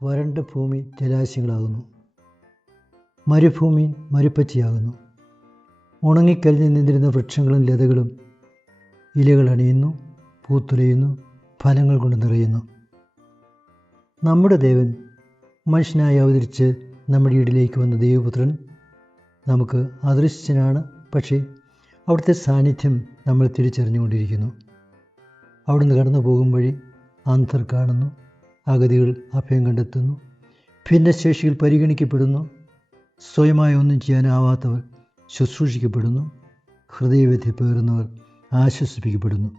വരണ്ട ഭൂമി ജലാശയങ്ങളാകുന്നു. മരുഭൂമി മരുപ്പച്ചയാകുന്നു. ഉണങ്ങിക്കരിഞ്ഞ് നിന്നിരുന്ന വൃക്ഷങ്ങളും ലതകളും ഇലകൾ അണിയുന്നു, പൂത്തുലയുന്നു, ഫലങ്ങൾ കൊണ്ട് നിറയുന്നു. നമ്മുടെ ദേവൻ മനുഷ്യനായി അവതരിച്ച് നമ്മുടെ ഇടയിലേക്ക് വന്ന ദൈവപുത്രൻ നമുക്ക് അദൃശ്യനാണ്. പക്ഷേ അവിടുത്തെ സാന്നിധ്യം നമ്മൾ തിരിച്ചറിഞ്ഞുകൊണ്ടിരിക്കുന്നു. അവിടുന്ന് കടന്നു പോകും വഴി അന്ധർ കാണുന്നു, അഗതികൾ അഭയം കണ്ടെത്തുന്നു, ഭിന്നശേഷികൾ പരിഗണിക്കപ്പെടുന്നു, സ്വയമായി ഒന്നും ചെയ്യാനാവാത്തവർ ശുശ്രൂഷിക്കപ്പെടുന്നു, ഹൃദയവ്യഥ പേറുന്നവർ ആശ്വസിപ്പിക്കപ്പെടുന്നു.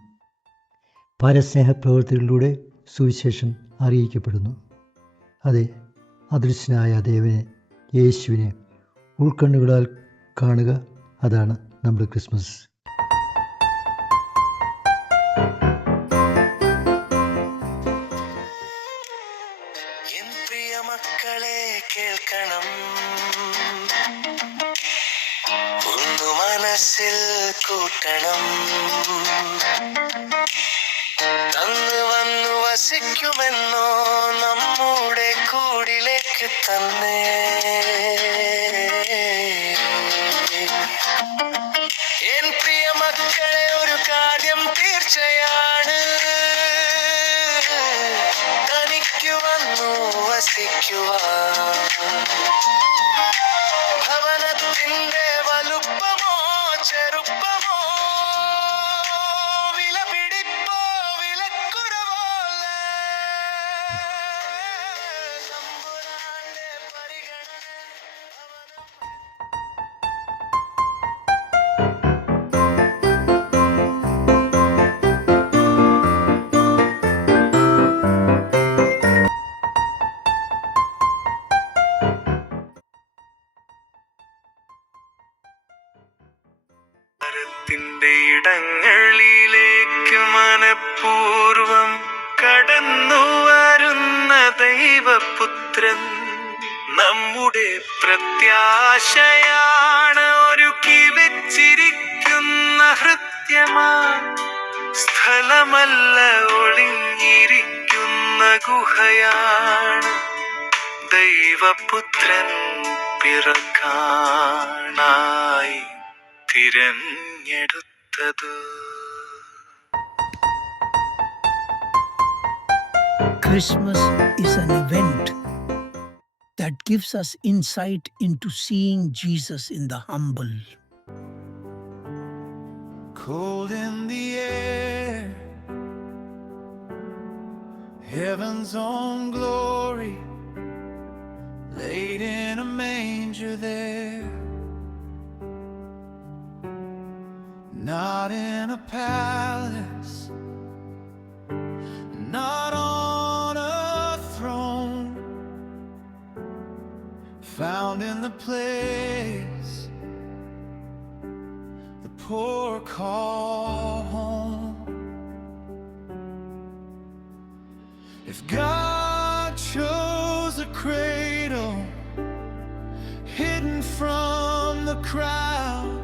പരസ്നേഹപ്രവൃത്തികളിലൂടെ സുവിശേഷം അറിയിക്കപ്പെടുന്നു. അതെ, അദൃശ്യനായ ദേവനെ, യേശുവിനെ ഉൾക്കണ്ണുകളാൽ കാണുക, അതാണ് നമ്മുടെ ക്രിസ്മസ്. എൻ പ്രിയ മക്കളെ കേൾക്കണം, ഒന്നു മനസ്സിൽ കൂട്ടണം. തന്നു വന്നു വസിക്കുമെന്നോ നമ്മുടെ കൂടിലേക്ക് തന്നെ. എൻ പ്രിയ മക്കളെ ഒരു കാര്യം തീർച്ചയാണ്, തനിക്കു വന്നു വസിക്കുവാൻ. ഭവനത്തിന്റെ വലുപ്പമോ ചെറുപ്പമോ വിലപിടിപ്പോ വിലക്കുറവോല്ല തമ്പുരാന്റെ പരിഗണന. ത്തിന്റെ ഇടങ്ങളിലേക്ക് മനഃപൂർവം കടന്നു വരുന്ന ദൈവപുത്രൻ നമ്മുടെ പ്രത്യാശയാണ്. ഒരുക്കി വെച്ചിരിക്കുന്ന ഹൃദ്യമാ സ്ഥലമല്ല, ഒളിഞ്ഞിരിക്കുന്ന ഗുഹയാണ് ദൈവപുത്രൻ പിറക്കാനായി തിരഞ്ഞെടുത്തത്. Christmas is an event that gives us insight into seeing Jesus in the humble. Cold in the air, heaven's own glory, laid in a manger there. Not in a palace, not on a throne, found in the place the poor call home. If God chose a cradle hidden from the crowd,